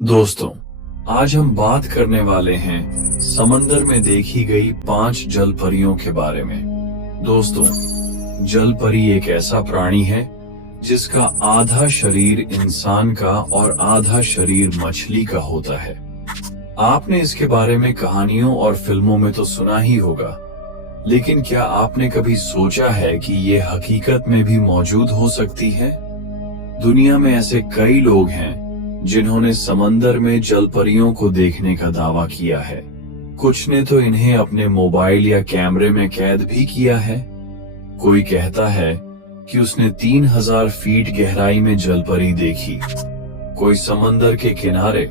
दोस्तों, आज हम बात करने वाले हैं समंदर में देखी गई 5 जल परियों के बारे में। दोस्तों, जल परी एक ऐसा प्राणी है जिसका आधा शरीर इंसान का और आधा शरीर मछली का होता है। आपने इसके बारे में कहानियों और फिल्मों में तो सुना ही होगा, लेकिन क्या आपने कभी सोचा है कि ये हकीकत में भी मौजूद हो सकती है? दुनिया में ऐसे कई लोग हैं जिन्होंने समंदर में जलपरियों को देखने का दावा किया है। कुछ ने तो इन्हें अपने मोबाइल या कैमरे में कैद भी किया है। कोई कहता है कि उसने 3000 फीट गहराई में जलपरी देखी, कोई समंदर के किनारे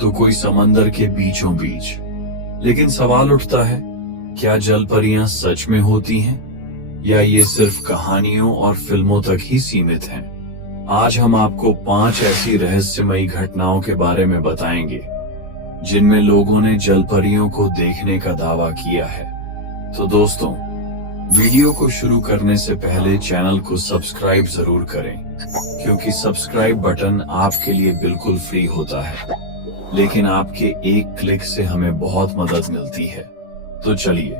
तो कोई समंदर के बीचों बीच। लेकिन सवाल उठता है, क्या जलपरियां सच में होती हैं या ये सिर्फ कहानियों और फिल्मों तक ही सीमित हैं? आज हम आपको 5 ऐसी रहस्यमयी घटनाओं के बारे में बताएंगे जिनमें लोगों ने जलपरियों को देखने का दावा किया है। तो दोस्तों, वीडियो को शुरू करने से पहले चैनल को सब्सक्राइब जरूर करें, क्योंकि सब्सक्राइब बटन आपके लिए बिल्कुल फ्री होता है, लेकिन आपके एक क्लिक से हमें बहुत मदद मिलती है। तो चलिए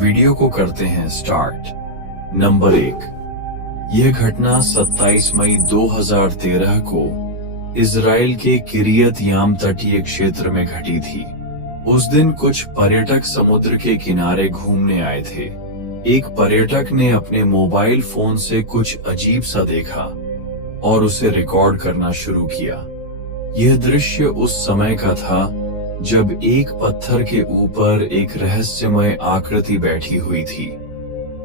वीडियो को करते हैं स्टार्ट। नंबर 1, यह घटना 27 मई 2013 को इजराइल के किरियत याम तटीय क्षेत्र में घटी थी। उस दिन कुछ पर्यटक समुद्र के किनारे घूमने आए थे। एक पर्यटक ने अपने मोबाइल फोन से कुछ अजीब सा देखा और उसे रिकॉर्ड करना शुरू किया। यह दृश्य उस समय का था जब एक पत्थर के ऊपर एक रहस्यमय आकृति बैठी हुई थी,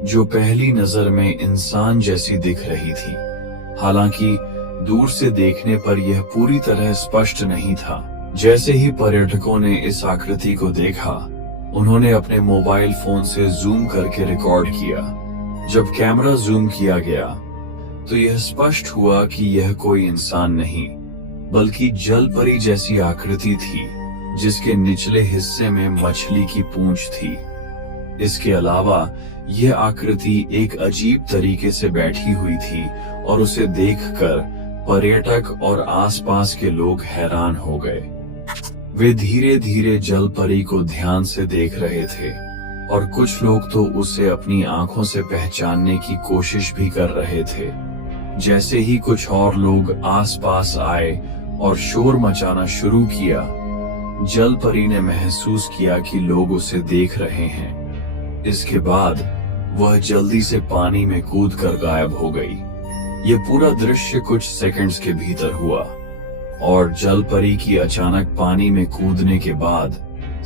जो पहली नजर में इंसान जैसी दिख रही थी। हालांकि दूर से देखने पर यह पूरी तरह स्पष्ट नहीं था। जैसे ही पर्यटकों ने इस आकृति को देखा, उन्होंने अपने मोबाइल फोन से जूम करके रिकॉर्ड किया। जब कैमरा जूम किया गया तो यह स्पष्ट हुआ कि यह कोई इंसान नहीं, बल्कि जलपरी जैसी आकृति थी, जिसके निचले हिस्से में मछली की पूंछ थी। इसके अलावा यह आकृति एक अजीब तरीके से बैठी हुई थी और उसे देखकर पर्यटक और आसपास के लोग हैरान हो गए। वे धीरे धीरे जलपरी को ध्यान से देख रहे थे और कुछ लोग तो उसे अपनी आंखों से पहचानने की कोशिश भी कर रहे थे। जैसे ही कुछ और लोग आसपास आए और शोर मचाना शुरू किया, जलपरी ने महसूस किया कि लोग उसे देख रहे हैं। इसके बाद वह जल्दी से पानी में कूदकर गायब हो गई। ये पूरा दृश्य कुछ सेकंड्स के भीतर हुआ और जलपरी की अचानक पानी में कूदने के बाद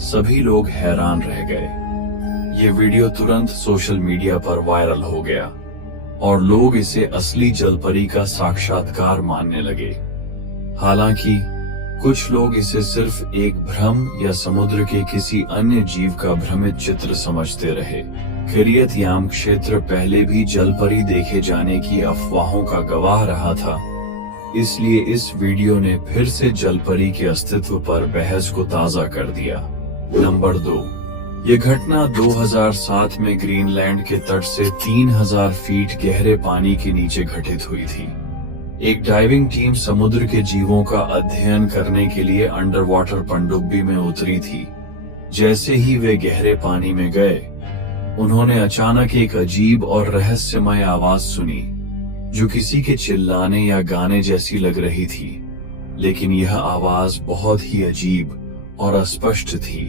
सभी लोग हैरान रह गए। ये वीडियो तुरंत सोशल मीडिया पर वायरल हो गया और लोग इसे असली जलपरी का साक्षात्कार मानने लगे। हालांकि कुछ लोग इसे सिर्फ एक भ्रम या समुद्र के किसी अन्य जीव का भ्रमित चित्र समझते रहे। किरियत याम क्षेत्र पहले भी जलपरी देखे जाने की अफवाहों का गवाह रहा था, इसलिए इस वीडियो ने फिर से जलपरी के अस्तित्व पर बहस को ताजा कर दिया। नंबर 2, यह घटना 2007 में ग्रीनलैंड के तट से 3000 फीट गहरे पानी के नीचे घटित हुई थी। एक डाइविंग टीम समुद्र के जीवों का अध्ययन करने के लिए अंडर वाटर पनडुब्बी में उतरी थी। जैसे ही वे गहरे पानी में गए, उन्होंने अचानक एक अजीब और रहस्यमय आवाज सुनी, जो किसी के चिल्लाने या गाने जैसी लग रही थी। लेकिन यह आवाज बहुत ही अजीब और अस्पष्ट थी।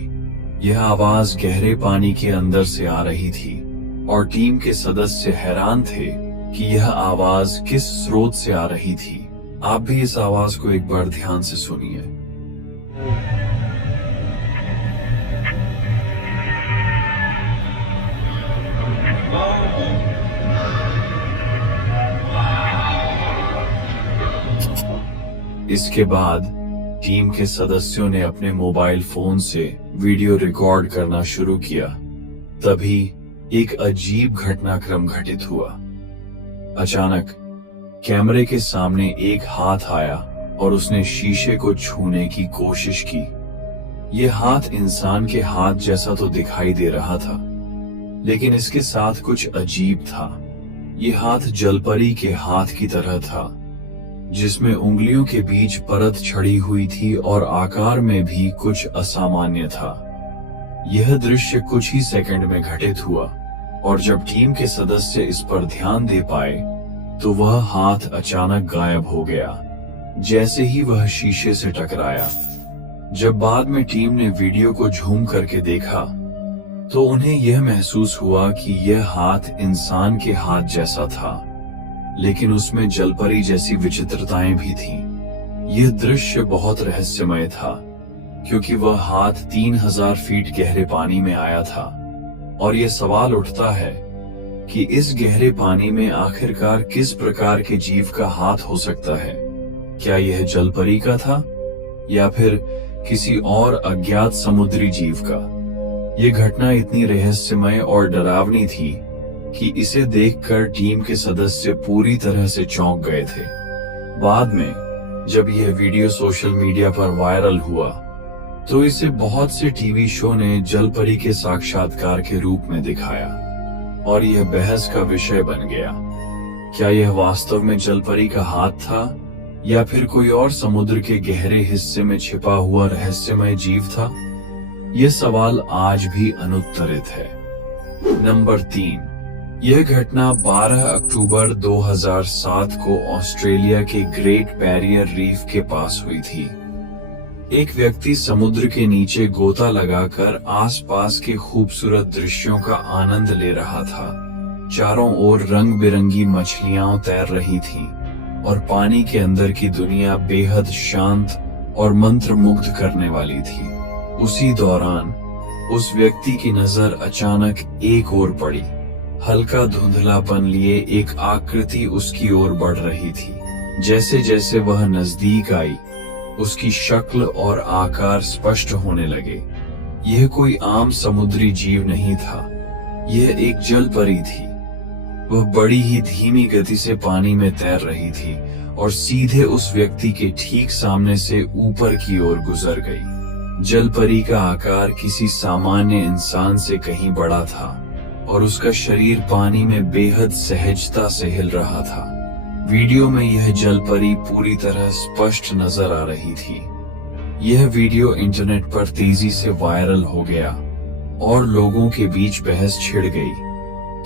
यह आवाज गहरे पानी के अंदर से आ रही थी और टीम के सदस्य हैरान थे कि यह आवाज किस स्रोत से आ रही थी। आप भी इस आवाज को एक बार ध्यान से सुनिए। इसके बाद टीम के सदस्यों ने अपने मोबाइल फोन से वीडियो रिकॉर्ड करना शुरू किया। तभी एक अजीब घटनाक्रम घटित हुआ। अचानक कैमरे के सामने एक हाथ आया और उसने शीशे को छूने की कोशिश की। यह हाथ इंसान के हाथ जैसा तो दिखाई दे रहा था, लेकिन इसके साथ कुछ अजीब था। यह हाथ जलपरी के हाथ की तरह था। जिसमें उंगलियों के बीच परत छड़ी हुई थी और आकार में भी कुछ असामान्य था। यह दृश्य कुछ ही सेकंड में घटित हुआ और जब टीम के सदस्य इस पर ध्यान दे पाए तो वह हाथ अचानक गायब हो गया, जैसे ही वह शीशे से टकराया। जब बाद में टीम ने वीडियो को झूम करके देखा तो उन्हें यह महसूस हुआ कि यह हाथ इंसान के हाथ जैसा था, लेकिन उसमें जलपरी जैसी विचित्रताएं भी थीं। यह दृश्य बहुत रहस्यमय था क्योंकि वह हाथ 3000 फीट गहरे पानी में आया था और यह सवाल उठता है कि इस गहरे पानी में आखिरकार किस प्रकार के जीव का हाथ हो सकता है। क्या यह जलपरी का था या फिर किसी और अज्ञात समुद्री जीव का? यह घटना इतनी रहस्यमय और डरावनी थी कि इसे देखकर टीम के सदस्य पूरी तरह से चौंक गए थे। बाद में जब यह वीडियो सोशल मीडिया पर वायरल हुआ तो इसे बहुत से टीवी शो ने जलपरी के साक्षात्कार के रूप में दिखाया और यह बहस का विषय बन गया। क्या यह वास्तव में जलपरी का हाथ था या फिर कोई और समुद्र के गहरे हिस्से में छिपा हुआ रहस्यमय जीव था? यह सवाल आज भी अनुत्तरित है। नंबर 3, यह घटना 12 अक्टूबर 2007 को ऑस्ट्रेलिया के ग्रेट बैरियर रीफ के पास हुई थी। एक व्यक्ति समुद्र के नीचे गोता लगाकर आसपास के खूबसूरत दृश्यों का आनंद ले रहा था। चारों ओर रंग बिरंगी मछलियां तैर रही थीं और पानी के अंदर की दुनिया बेहद शांत और मंत्रमुग्ध करने वाली थी। उसी दौरान उस व्यक्ति की नजर अचानक एक ओर पड़ी। हल्का धुंधलापन लिए एक आकृति उसकी ओर बढ़ रही थी। जैसे जैसे वह नजदीक आई उसकी शक्ल और आकार स्पष्ट होने लगे। यह कोई आम समुद्री जीव नहीं था, यह एक जलपरी थी। वह बड़ी ही धीमी गति से पानी में तैर रही थी और सीधे उस व्यक्ति के ठीक सामने से ऊपर की ओर गुजर गई। जलपरी का आकार किसी सामान्य इंसान से कहीं बड़ा था और उसका शरीर पानी में बेहद सहजता से हिल रहा था। वीडियो में यह जलपरी पूरी तरह स्पष्ट नजर आ रही थी। यह वीडियो इंटरनेट पर तेजी से वायरल हो गया और लोगों के बीच बहस छिड़ गई।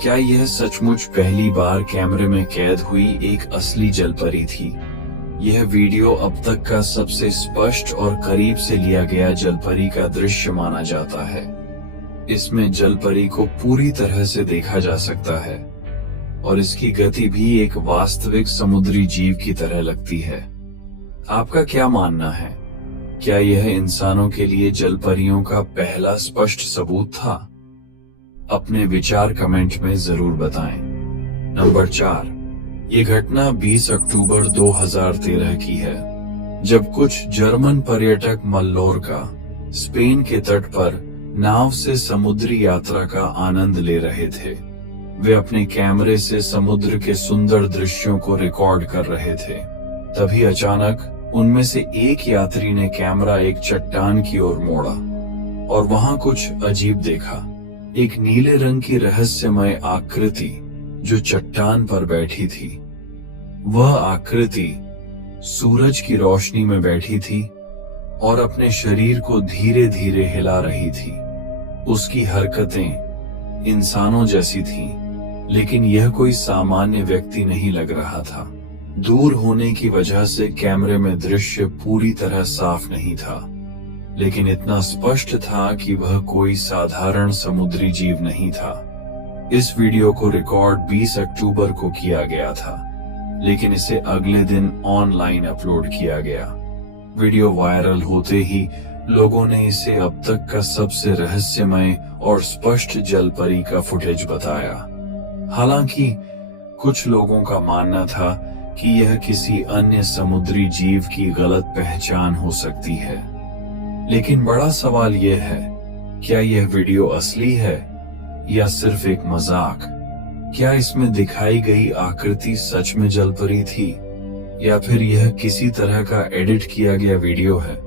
क्या यह सचमुच पहली बार कैमरे में कैद हुई एक असली जलपरी थी? यह वीडियो अब तक का सबसे स्पष्ट और करीब से लिया गया जलपरी का दृश्य माना जाता है। इसमें जलपरी को पूरी तरह से देखा जा सकता है और इसकी गति भी एक वास्तविक समुद्री जीव की तरह लगती है। आपका क्या मानना है? क्या यह इंसानों के लिए जलपरियों का पहला स्पष्ट सबूत था? अपने विचार कमेंट में जरूर बताएं। नंबर 4, ये घटना 20 अक्टूबर 2013 की है, जब कुछ जर्मन पर्यटक मल्लोर्का, स्पेन के तट पर नाव से समुद्री यात्रा का आनंद ले रहे थे। वे अपने कैमरे से समुद्र के सुंदर दृश्यों को रिकॉर्ड कर रहे थे। तभी अचानक उनमें से एक यात्री ने कैमरा एक चट्टान की ओर मोड़ा और वहां कुछ अजीब देखा। एक नीले रंग की रहस्यमय आकृति जो चट्टान पर बैठी थी। वह आकृति सूरज की रोशनी में बैठी थी और अपने शरीर को धीरे धीरे हिला रही थी। उसकी हरकतें इंसानों जैसी थीं, लेकिन यह कोई सामान्य व्यक्ति नहीं लग रहा था। दूर होने की वजह से कैमरे में दृश्य पूरी तरह साफ नहीं था, लेकिन इतना स्पष्ट था कि वह कोई साधारण समुद्री जीव नहीं था। इस वीडियो को रिकॉर्ड 20 अक्टूबर को किया गया था, लेकिन इसे अगले दिन ऑनलाइन अपलोड किया गया। वीडियो वायरल होते ही लोगों ने इसे अब तक का सबसे रहस्यमय और स्पष्ट जलपरी का फुटेज बताया। हालांकि कुछ लोगों का मानना था कि यह किसी अन्य समुद्री जीव की गलत पहचान हो सकती है, लेकिन बड़ा सवाल यह है, क्या यह वीडियो असली है या सिर्फ एक मजाक? क्या इसमें दिखाई गई आकृति सच में जलपरी थी या फिर यह किसी तरह का एडिट किया गया वीडियो है?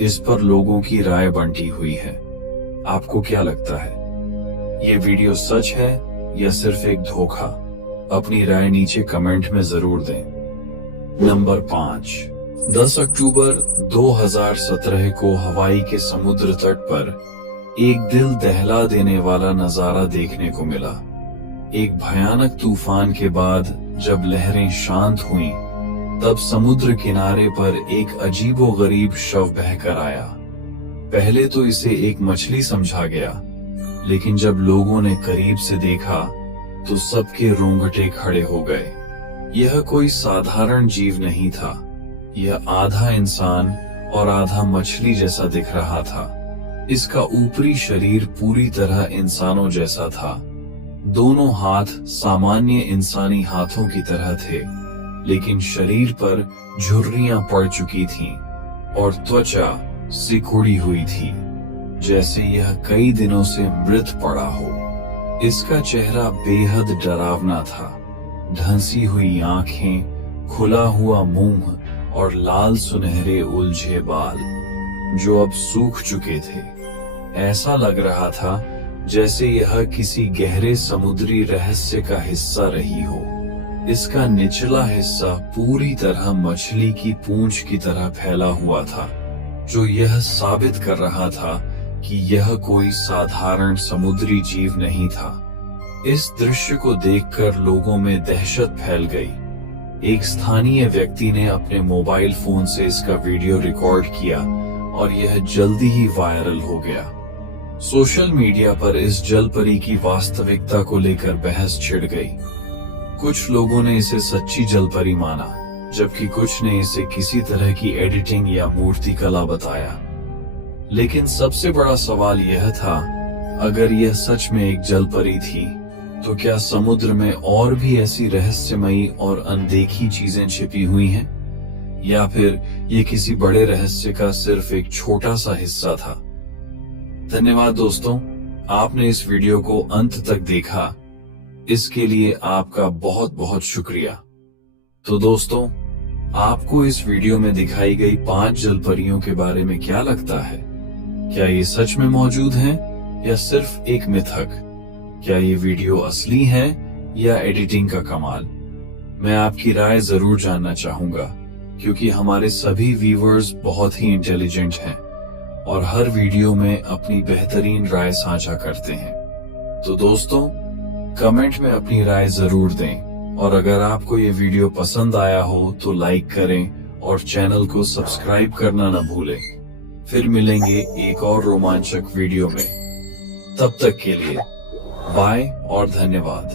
इस पर लोगों की राय बंटी हुई है। आपको क्या लगता है, ये वीडियो सच है या सिर्फ एक धोखा? अपनी राय नीचे कमेंट में जरूर दें। नंबर 5, 10 अक्टूबर 2017 को हवाई के समुद्र तट पर एक दिल दहला देने वाला नजारा देखने को मिला। एक भयानक तूफान के बाद जब लहरें शांत हुईं, तब समुद्र किनारे पर एक अजीबोगरीब शव बहकर आया। पहले तो इसे एक मछली समझा गया, लेकिन जब लोगों ने करीब से देखा तो सबके रोंगटे खड़े हो गए। यह कोई साधारण जीव नहीं था, यह आधा इंसान और आधा मछली जैसा दिख रहा था। इसका ऊपरी शरीर पूरी तरह इंसानों जैसा था। दोनों हाथ सामान्य इंसानी हाथों की तरह थे, लेकिन शरीर पर झुर्रियां पड़ चुकी थीं और त्वचा सिकुड़ी हुई थी, जैसे यह कई दिनों से मृत पड़ा हो। इसका चेहरा बेहद डरावना था। ढंसी हुई आंखें, खुला हुआ मुंह और लाल सुनहरे उलझे बाल जो अब सूख चुके थे। ऐसा लग रहा था जैसे यह किसी गहरे समुद्री रहस्य का हिस्सा रही हो। इसका निचला हिस्सा पूरी तरह मछली की पूंछ की तरह फैला हुआ था, जो यह साबित कर रहा था कि यह कोई साधारण समुद्री जीव नहीं था। इस दृश्य को देखकर लोगों में दहशत फैल गई। एक स्थानीय व्यक्ति ने अपने मोबाइल फोन से इसका वीडियो रिकॉर्ड किया और यह जल्दी ही वायरल हो गया। सोशल मीडिया पर इस जलपरी की वास्तविकता को लेकर बहस छिड़ गई। कुछ लोगों ने इसे सच्ची जलपरी माना, जबकि कुछ ने इसे किसी तरह की एडिटिंग या मूर्तिकला बताया। लेकिन सबसे बड़ा सवाल यह था, अगर यह सच में एक जलपरी थी, तो क्या समुद्र में और भी ऐसी रहस्यमयी और अनदेखी चीजें छिपी हुई हैं? या फिर ये किसी बड़े रहस्य का सिर्फ एक छोटा सा हिस्सा था? धन्यवाद दोस्तों, आपने इस वीडियो को अंत तक देखा, इसके लिए आपका बहुत बहुत शुक्रिया। तो दोस्तों, आपको इस वीडियो में दिखाई गई 5 जलपरियों के बारे में क्या लगता है? क्या ये सच में मौजूद हैं या सिर्फ एक मिथक? क्या ये वीडियो असली है या एडिटिंग का कमाल? मैं आपकी राय जरूर जानना चाहूंगा, क्योंकि हमारे सभी व्यूअर्स बहुत ही इंटेलिजेंट हैं और हर वीडियो में अपनी बेहतरीन राय साझा करते हैं। तो दोस्तों, कमेंट में अपनी राय जरूर दें और अगर आपको ये वीडियो पसंद आया हो तो लाइक करें और चैनल को सब्सक्राइब करना न भूलें। फिर मिलेंगे एक और रोमांचक वीडियो में। तब तक के लिए बाय और धन्यवाद।